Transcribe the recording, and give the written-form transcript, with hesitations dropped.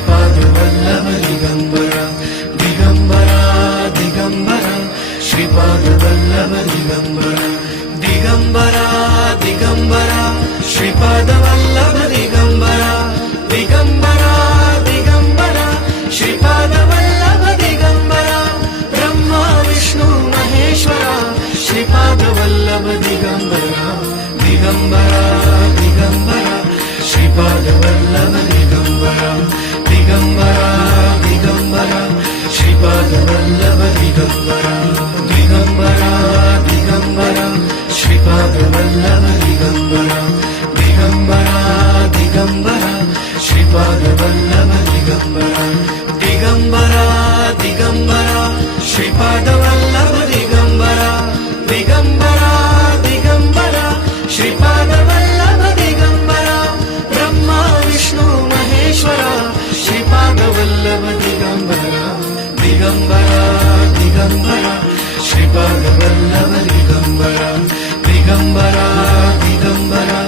Shripad Vallabh Digambara Digambara Digambara Shripad Vallabh Digambara Digambara Digambara Shripad Vallabh Digambara Digambara Digambara Shripad Vallabh Digambara Brahma Vishnu Maheshwara Shripad Vallabh Digambara Digambara Digambara Shripad Vallabh Digambara Digambara Digambara Shripad Vallabh Digambara Digambara Digambara Shripad Vallabh Digambara Digambara Digambara Shripad Vallabh Digambara Digambara Digambara Shripad Vallabh Digambara Digambara Digambara Shripad Vallabh Digambara Brahma Vishnu Maheshwara Shripad Vallabh Digambara Digambara Digambara Shripad Vallabh Digambara Digambara Digambara